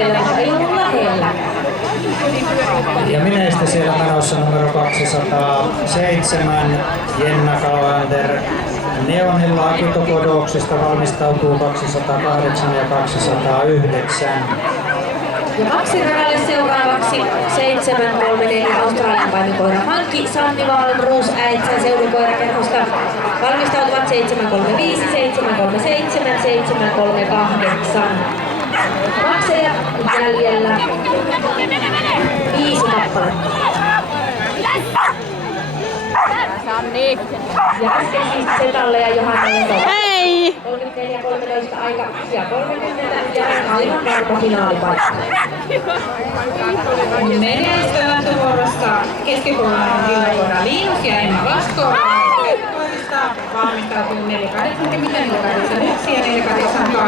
taistelemaan, ei ollut lähelläkään. Ja Mineistä siellä menossa numero 207, Jenna Kalander. Neonilla Akitokodoksista valmistautuu 208 ja 209. Ja maksiradalle seuraavaksi 734 Australian painikoira Hankki, Sannival, Bruce Äitsän seudukoirakerhosta valmistautuvat 735, 737, 738. Makseja jäljellä 5 kappaletta. Sanni! Ja äsken siis Setalle ja Johannalle Hei! 34-13 aika ja 30 ja aivan varma finaalipaikka. Menestyvät vuorossa keskikoulun villakoira Linus ja Emma Vasko. Koirista valmistautuu 480, 481 ja 482.